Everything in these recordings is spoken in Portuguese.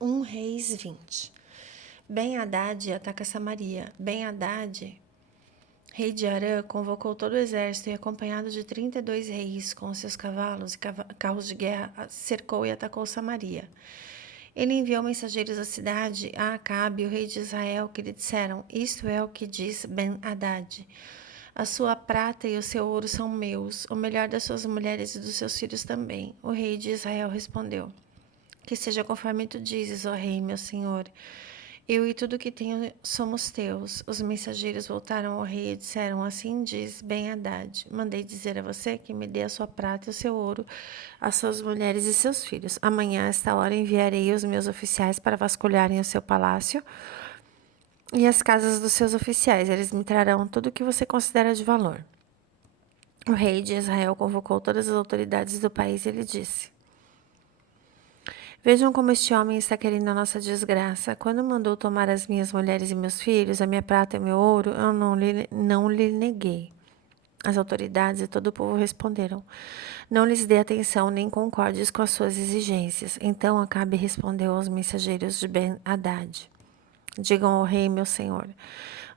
Reis 20. Ben-Hadad ataca Samaria. Ben-Hadad, rei de Arã, convocou todo o exército e, acompanhado de 32 reis com seus cavalos e carros de guerra, cercou e atacou Samaria. Ele enviou mensageiros à cidade, a Acabe, o rei de Israel, que lhe disseram: Isto é o que diz Ben-Hadad. A sua prata e o seu ouro são meus, o melhor das suas mulheres e dos seus filhos também. O rei de Israel respondeu: Que seja conforme tu dizes, ó rei, meu senhor. Eu e tudo o que tenho somos teus. Os mensageiros voltaram ao rei e disseram: Assim diz Ben-Hadad: Mandei dizer a você que me dê a sua prata e o seu ouro, as suas mulheres e seus filhos. Amanhã, a esta hora, enviarei os meus oficiais para vasculharem o seu palácio e as casas dos seus oficiais. Eles me trarão tudo o que você considera de valor. O rei de Israel convocou todas as autoridades do país e lhe disse: Vejam como este homem está querendo a nossa desgraça. Quando mandou tomar as minhas mulheres e meus filhos, a minha prata e meu ouro, eu não lhe neguei. As autoridades e todo o povo responderam: Não lhes dê atenção nem concordes com as suas exigências. Então Acabe respondeu aos mensageiros de Ben-Hadad: Digam ao rei, meu senhor: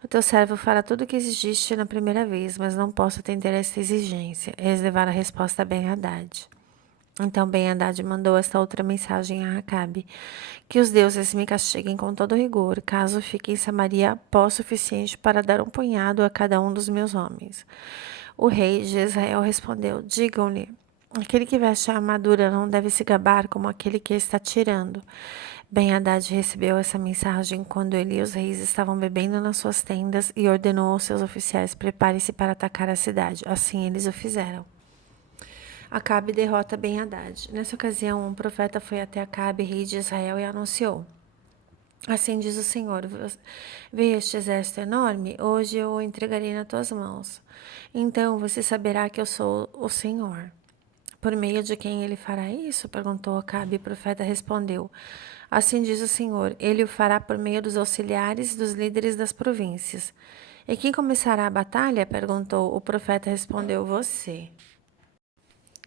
O teu servo fará tudo o que exigiste na primeira vez, mas não posso atender a esta exigência. Eles levaram a resposta a Ben-Hadad. Então Ben-Hadad mandou esta outra mensagem a Acabe: Que os deuses me castiguem com todo rigor, caso fique em Samaria pó suficiente para dar um punhado a cada um dos meus homens. O rei de Israel respondeu: Digam-lhe: Aquele que veste a armadura não deve se gabar como aquele que está tirando. Ben-Hadad recebeu essa mensagem quando ele e os reis estavam bebendo nas suas tendas e ordenou aos seus oficiais: Preparem-se para atacar a cidade. Assim eles o fizeram. Acabe derrota Ben-Hadad. Nessa ocasião, um profeta foi até Acabe, rei de Israel, e anunciou: Assim diz o Senhor: Vê este exército enorme? Hoje eu o entregarei nas tuas mãos. Então você saberá que eu sou o Senhor. Por meio de quem ele fará isso? Perguntou Acabe. O profeta respondeu: Assim diz o Senhor: Ele o fará por meio dos auxiliares dos líderes das províncias. E quem começará a batalha? Perguntou. O profeta respondeu: Você.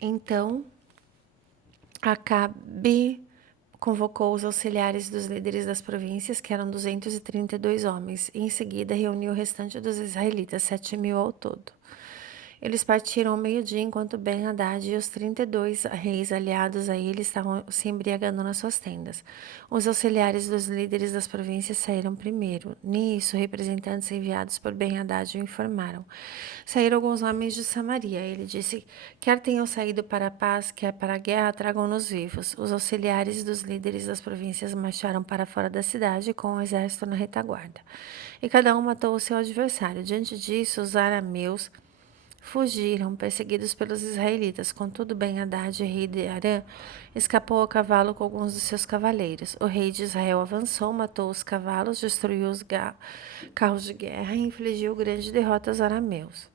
Então Acabe convocou os auxiliares dos líderes das províncias, que eram 232 homens, e em seguida reuniu o restante dos israelitas, 7.000 ao todo. Eles partiram ao meio-dia, enquanto Ben-Hadad e os 32 reis aliados a ele estavam se embriagando nas suas tendas. Os auxiliares dos líderes das províncias saíram primeiro. Nisso, representantes enviados por Ben-Hadad o informaram. Saíram alguns homens de Samaria. Ele disse: Quer tenham saído para a paz, quer para a guerra, tragam-nos vivos. Os auxiliares dos líderes das províncias marcharam para fora da cidade com o exército na retaguarda. E cada um matou o seu adversário. Diante disso, os arameus fugiram, perseguidos pelos israelitas. Contudo, Ben-Hadad, rei de Arã, escapou a cavalo com alguns dos seus cavaleiros. O rei de Israel avançou, matou os cavalos, destruiu os carros de guerra e infligiu grande derrota aos arameus.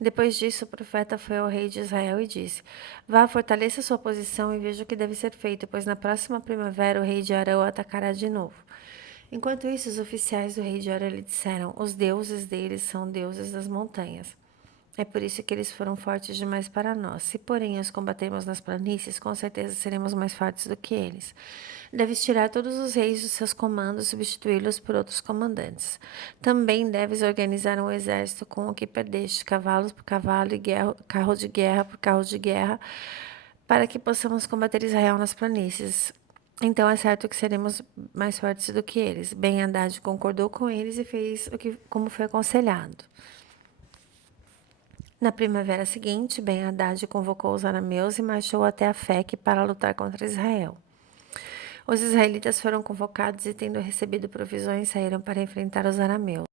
Depois disso, o profeta foi ao rei de Israel e disse: Vá, fortaleça sua posição e veja o que deve ser feito, pois na próxima primavera o rei de Arã o atacará de novo. Enquanto isso, os oficiais do rei de Arã lhe disseram: Os deuses deles são deuses das montanhas. É por isso que eles foram fortes demais para nós. Se, porém, os combatermos nas planícies, com certeza seremos mais fortes do que eles. Deves tirar todos os reis dos seus comandos e substituí-los por outros comandantes. Também deves organizar um exército com o que perdeste, cavalos por cavalo e carro de guerra por carro de guerra, para que possamos combater Israel nas planícies. Então é certo que seremos mais fortes do que eles. Ben-Hadad concordou com eles e fez como foi aconselhado. Na primavera seguinte, Ben-Hadad convocou os arameus e marchou até Afeque para lutar contra Israel. Os israelitas foram convocados e, tendo recebido provisões, saíram para enfrentar os arameus.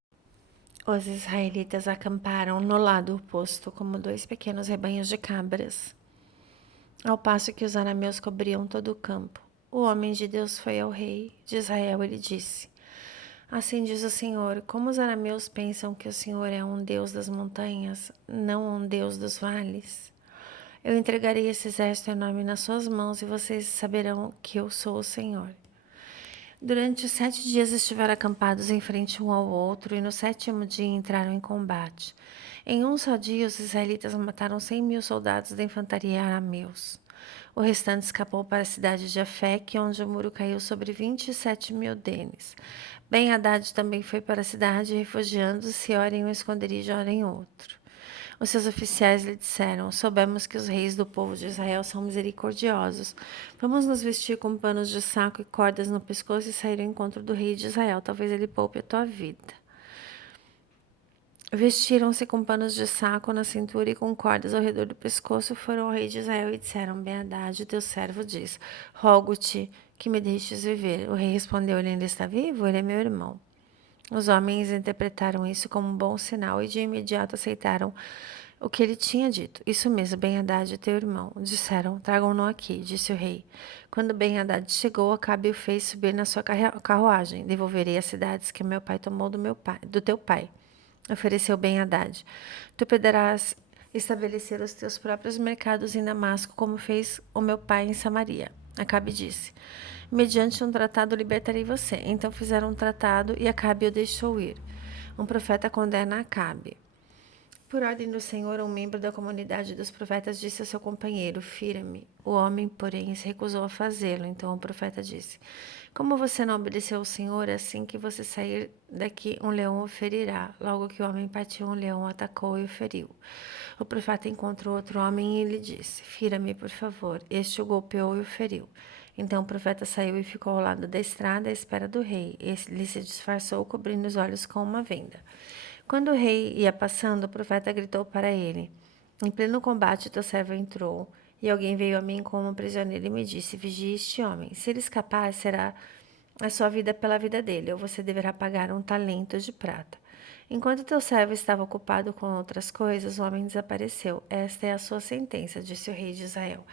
Os israelitas acamparam no lado oposto, como dois pequenos rebanhos de cabras, ao passo que os arameus cobriam todo o campo. O homem de Deus foi ao rei de Israel e lhe disse: Assim diz o Senhor: Como os arameus pensam que o Senhor é um Deus das montanhas, não um Deus dos vales? Eu entregarei esse exército enorme nas suas mãos e vocês saberão que eu sou o Senhor. Durante os 7 dias estiveram acampados em frente um ao outro e no 7º dia entraram em combate. Em um só dia, os israelitas mataram 100.000 soldados da infantaria arameus. O restante escapou para a cidade de Afeque, onde o muro caiu sobre 27.000 denes. Ben-Hadad também foi para a cidade, refugiando-se ora em um esconderijo, ora em outro. Os seus oficiais lhe disseram: Soubemos que os reis do povo de Israel são misericordiosos. Vamos nos vestir com panos de saco e cordas no pescoço e sair ao encontro do rei de Israel. Talvez ele poupe a tua vida. Vestiram-se com panos de saco na cintura e com cordas ao redor do pescoço, foram ao rei de Israel e disseram: Ben-Hadad, teu servo diz: Rogo-te que me deixes viver. O rei respondeu: Ele ainda está vivo? Ele é meu irmão. Os homens interpretaram isso como um bom sinal e de imediato aceitaram o que ele tinha dito. Isso mesmo, Ben-Hadad, teu irmão. Disseram: Tragam-no aqui, disse o rei. Quando Ben-Hadad chegou, Acabe o fez subir na sua carruagem. Devolverei as cidades que meu pai tomou do teu pai. Ofereceu Ben-Hadad. Tu poderás estabelecer os teus próprios mercados em Damasco, como fez o meu pai em Samaria. Acabe disse: Mediante um tratado libertarei você. Então fizeram um tratado e Acabe o deixou ir. Um profeta condena Acabe. Por ordem do Senhor, um membro da comunidade dos profetas disse ao seu companheiro: Fira-me. O homem, porém, se recusou a fazê-lo. Então o profeta disse: Como você não obedeceu ao Senhor, assim que você sair daqui, um leão o ferirá. Logo que o homem partiu, um leão o atacou e o feriu. O profeta encontrou outro homem e lhe disse: Fira-me, por favor. Este o golpeou e o feriu. Então o profeta saiu e ficou ao lado da estrada à espera do rei. Ele se disfarçou, cobrindo os olhos com uma venda. Quando o rei ia passando, o profeta gritou para ele: Em pleno combate, teu servo entrou, e alguém veio a mim como um prisioneiro e me disse: Vigie este homem. Se ele escapar, será a sua vida pela vida dele, ou você deverá pagar um talento de prata. Enquanto teu servo estava ocupado com outras coisas, o homem desapareceu. Esta é a sua sentença, disse o rei de Israel.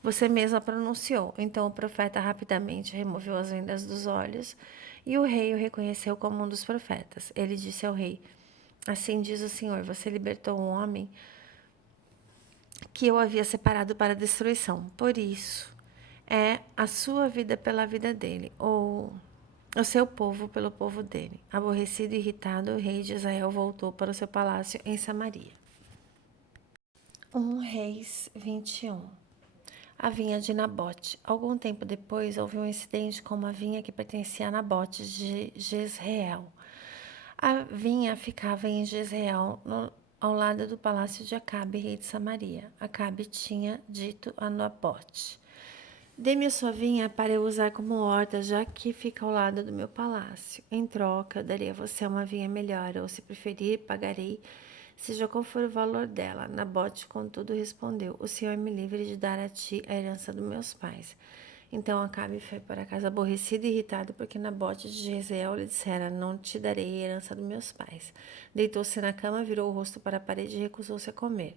Você mesmo pronunciou. Então o profeta rapidamente removeu as vendas dos olhos, e o rei o reconheceu como um dos profetas. Ele disse ao rei: Assim diz o Senhor, você libertou um homem que eu havia separado para a destruição. Por isso, é a sua vida pela vida dele, ou o seu povo pelo povo dele. Aborrecido e irritado, o rei de Israel voltou para o seu palácio em Samaria. 1 Reis 21. A vinha de Nabote. Algum tempo depois, houve um incidente com uma vinha que pertencia a Nabote de Jezreel. A vinha ficava em Jezreel, ao lado do palácio de Acabe, rei de Samaria. Acabe tinha dito a Nabote: Dê-me a sua vinha para eu usar como horta, já que fica ao lado do meu palácio. Em troca, darei a você uma vinha melhor, ou se preferir, pagarei, seja qual for o valor dela. Nabote, contudo, respondeu: O Senhor me livre de dar a ti a herança dos meus pais. Então Acabe foi para casa aborrecido e irritado, porque Nabote de Jezreel lhe dissera: Não te darei a herança dos meus pais. Deitou-se na cama, virou o rosto para a parede e recusou-se a comer.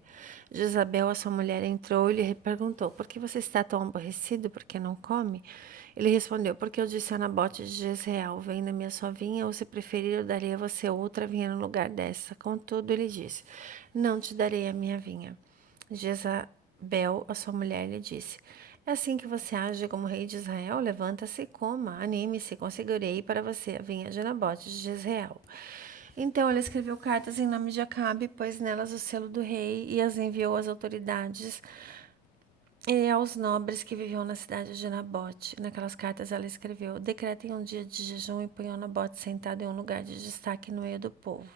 Jezabel, a sua mulher, entrou e lhe perguntou: Por que você está tão aborrecido? Por que não come? Ele respondeu: Porque eu disse a Nabote de Jezreel: Venda-me a sua vinha, ou se preferir, eu darei a você outra vinha no lugar dessa. Contudo, ele disse: Não te darei a minha vinha. Jezabel, a sua mulher, lhe disse: É assim que você age como rei de Israel? Levanta-se e coma, anime-se, conseguirei para você a vinha de Nabote de Jezreel. Então ele escreveu cartas em nome de Acabe, pôs nelas o selo do rei e as enviou às autoridades e aos nobres que viviam na cidade de Nabote. Naquelas cartas ela escreveu: Decretem um dia de jejum e ponham Nabote sentado em um lugar de destaque no meio do povo.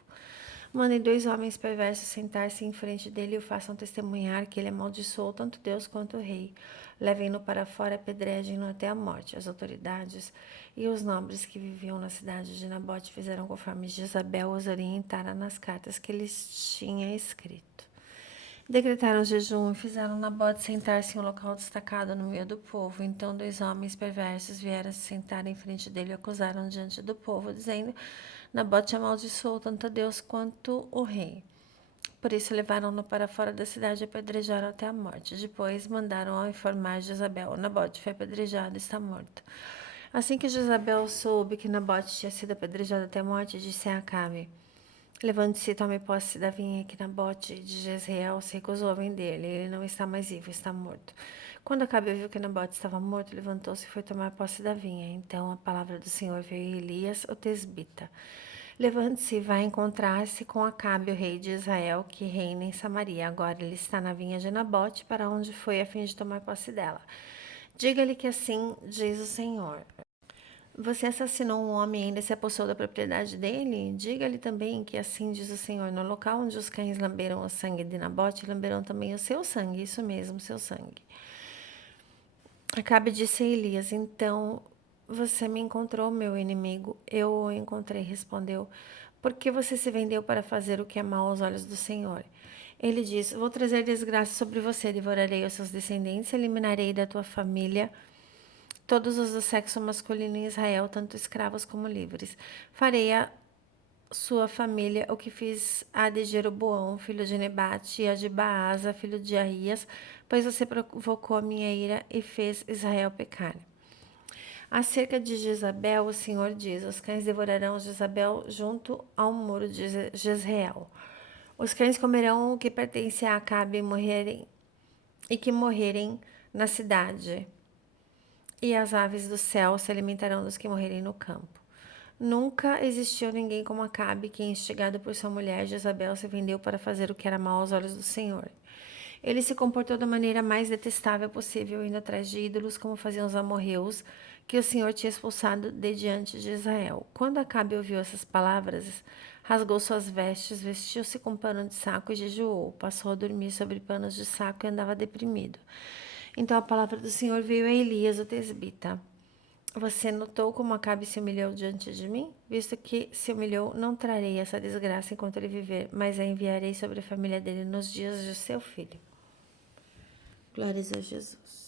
Mandem 2 homens perversos sentar-se em frente dele e o façam testemunhar que ele amaldiçoou tanto Deus quanto o rei. Levem-no para fora, apedrejem-no até a morte. As autoridades e os nobres que viviam na cidade de Nabote fizeram conforme Jezabel os orientara nas cartas que lhes tinha escrito. Decretaram jejum e fizeram Nabote sentar-se em um local destacado no meio do povo. Então 2 homens perversos vieram se sentar em frente dele e acusaram diante do povo, dizendo: Nabote amaldiçoou tanto a Deus quanto o rei. Por isso levaram-no para fora da cidade e apedrejaram até a morte. Depois mandaram informar Jezabel: Nabote foi apedrejado e está morto. Assim que Jezabel soube que Nabote tinha sido apedrejado até a morte, disse a Acabe: Levante-se e tome posse da vinha que Nabote de Jezreel se recusou a vender-lhe. Ele não está mais vivo, está morto. Quando Acabe viu que Nabote estava morto, levantou-se e foi tomar posse da vinha. Então a palavra do Senhor veio a Elias, o tesbita. Levante-se e vá encontrar-se com Acabe, o rei de Israel, que reina em Samaria. Agora ele está na vinha de Nabote, para onde foi a fim de tomar posse dela. Diga-lhe que assim diz o Senhor: você assassinou um homem e ainda se apossou da propriedade dele? Diga-lhe também que assim diz o Senhor: no local onde os cães lamberam o sangue de Nabote, lamberão também o seu sangue, isso mesmo, seu sangue. Acabe disse a Elias: então você me encontrou, meu inimigo. Eu o encontrei, respondeu. Por que você se vendeu para fazer o que é mal aos olhos do Senhor? Ele disse: vou trazer desgraça sobre você, devorarei os seus descendentes, eliminarei da tua família todos os do sexo masculino em Israel, tanto escravos como livres. Farei a sua família o que fiz a de Jeroboão, filho de Nebate, e a de Baasa, filho de Ahias, pois você provocou a minha ira e fez Israel pecar. Acerca de Jezabel, o Senhor diz: os cães devorarão Jezabel junto ao muro de Jezreel. Os cães comerão o que pertence a Acabe e que morrerem na cidade, e as aves do céu se alimentarão dos que morrerem no campo. Nunca existiu ninguém como Acabe, que, instigado por sua mulher Jezabel, se vendeu para fazer o que era mal aos olhos do Senhor. Ele se comportou da maneira mais detestável possível, indo atrás de ídolos, como faziam os amorreus, que o Senhor tinha expulsado de diante de Israel. Quando Acabe ouviu essas palavras, rasgou suas vestes, vestiu-se com pano de saco e jejuou. Passou a dormir sobre panos de saco e andava deprimido. Então a palavra do Senhor veio a Elias, o tesbita. Você notou como Acabe se humilhou diante de mim? Visto que se humilhou, não trarei essa desgraça enquanto ele viver, mas a enviarei sobre a família dele nos dias de seu filho. Glórias a Jesus.